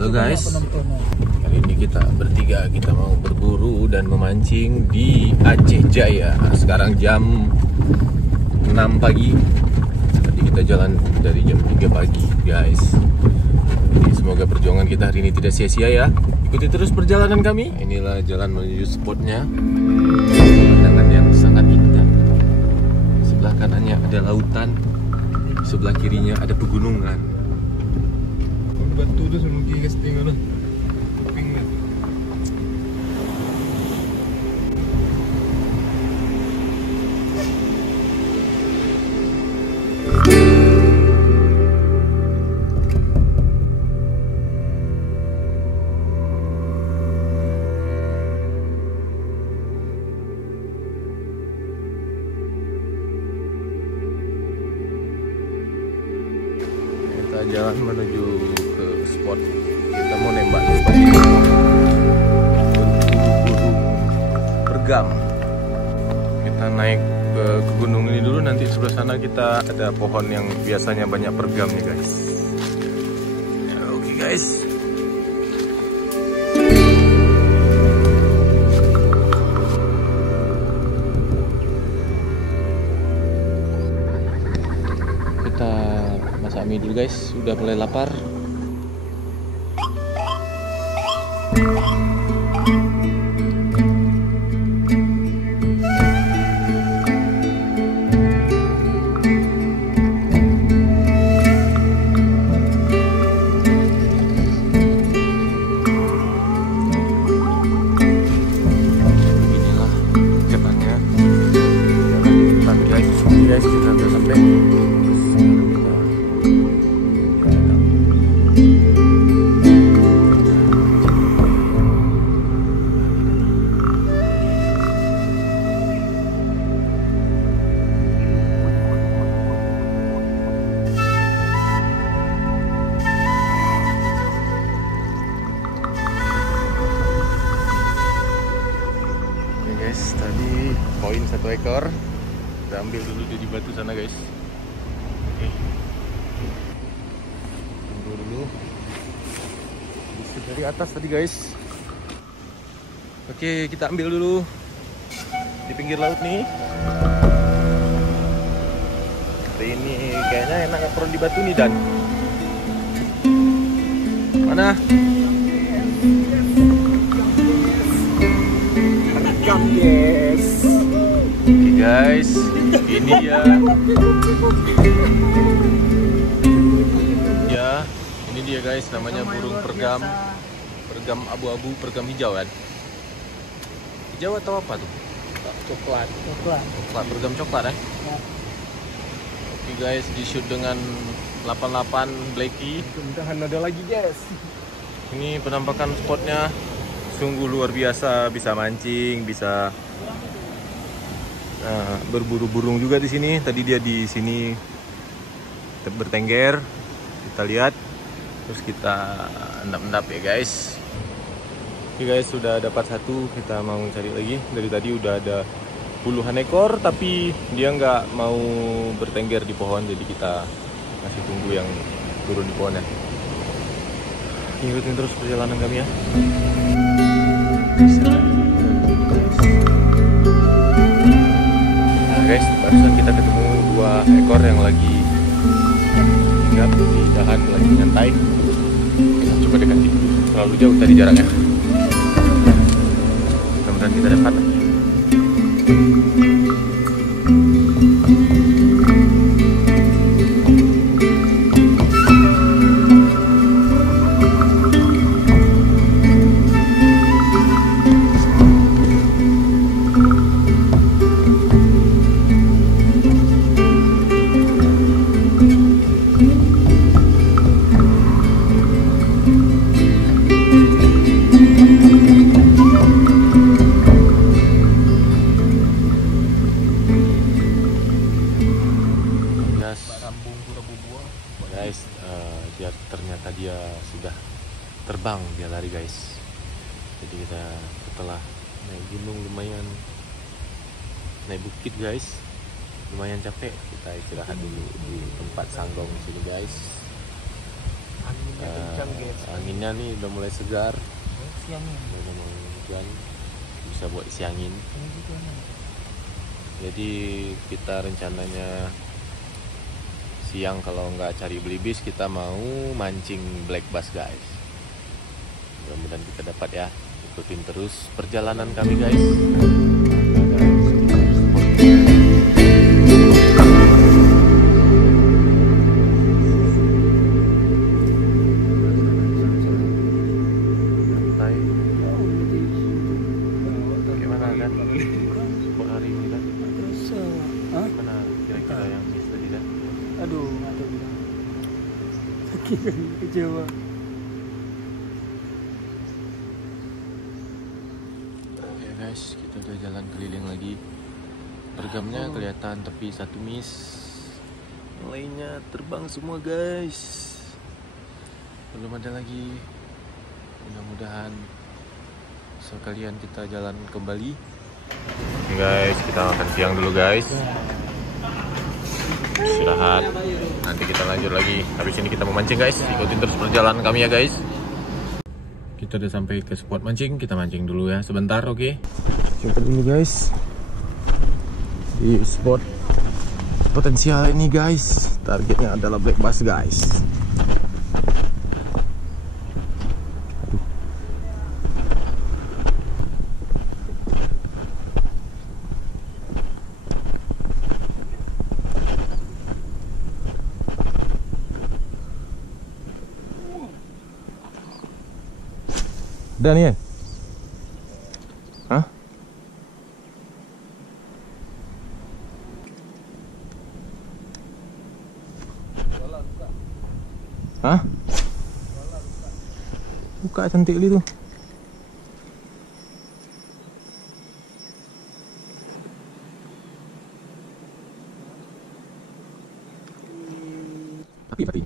Halo guys, kali ini kita bertiga mau berburu dan memancing di Aceh Jaya. Sekarang jam 6 pagi. Tadi kita jalan dari jam 3 pagi guys. Jadi semoga perjuangan kita hari ini tidak sia-sia ya. Ikuti terus perjalanan kami. Inilah jalan menuju spotnya. Pemandangan yang sangat indah. Sebelah kanannya ada lautan, sebelah kirinya ada pegunungan. Batu tu sebelum pergi ke setengah tu. Pinggan. Kita jalan menuju ke spot. Kita mau nembak berburu pergam. Kita naik ke gunung ini dulu, nanti sebelah sana kita ada pohon yang biasanya banyak pergam nih guys. Ya, oke guys. Kita masak mie dulu guys, sudah mulai lapar. Beginilah jalannya, jalan di depan guys. Guys, kita sudah sampai. Guys, tadi poin 1 ekor. Kita ambil dulu di batu sana guys. Oke. Tunggu dulu. Bisa dari atas tadi guys. Oke, kita ambil dulu di pinggir laut nih. Hari ini kayaknya enak ngepron di batu nih Dan. Mana? Yes. Oke guys, ini dia. Ya, ini dia guys, namanya burung pergam. Pergam abu-abu, pergam hijau kan? Hijau atau apa tuh? Coklat. Coklat, pergam coklat ya? Oke guys, di shoot dengan 88 Blackie. Mudah-mudahan ada lagi guys. Ini penampakan spotnya sungguh luar biasa, bisa mancing, bisa berburu burung juga di sini. Tadi dia di sini bertengger, kita lihat, terus kita endap-endap ya guys. Oke guys, sudah dapat satu, kita mau cari lagi. Dari tadi udah ada puluhan ekor, tapi dia nggak mau bertengger di pohon, jadi kita masih tunggu yang turun di pohonnya. Ikutin terus perjalanan kami ya. Nah guys, barusan kita ketemu 2 ekor yang lagi hinggap di dahan, lagi nyantai. Kita coba dekati, terlalu jauh tadi jaraknya. Mudah-mudahan kita dapat. Guys, ternyata dia sudah terbang, dia lari guys. Jadi kita setelah naik gunung lumayan, naik bukit guys, lumayan capek, kita istirahat dulu di tempat sanggong sini guys. Anginnya kencang guys. Anginnya nih udah mulai segar, Siangnya. udah mulai hujan, bisa buat isi angin. Jadi kita rencananya siang kalau nggak cari belibis kita mau mancing black bass guys. Mudah-mudahan kita dapat ya. Ikutin terus perjalanan kami guys. Gimana kan? Buat hari ini kan? Gimana kira-kira yang miss tadi kan? Aduh, nggak tahu bilang. Sakit kecewa. Ya guys, kita udah jalan keliling lagi. Pergamnya kelihatan tapi satu miss. Yang lainnya terbang semua guys. Belum ada lagi. Mudah-mudahan sekalian kita jalan kembali. Guys, kita makan siang dulu guys. Istirahat. Nanti kita lanjut lagi. Habis ini kita memancing guys. Ikutin terus perjalanan kami ya guys. Kita udah sampai ke spot mancing. Kita mancing dulu ya sebentar, oke? Coba dulu guys. Di spot potensial ini guys. Targetnya adalah black bass guys. Udah nih ya? Hah? Hah? Buka cantik kali tuh. Tapi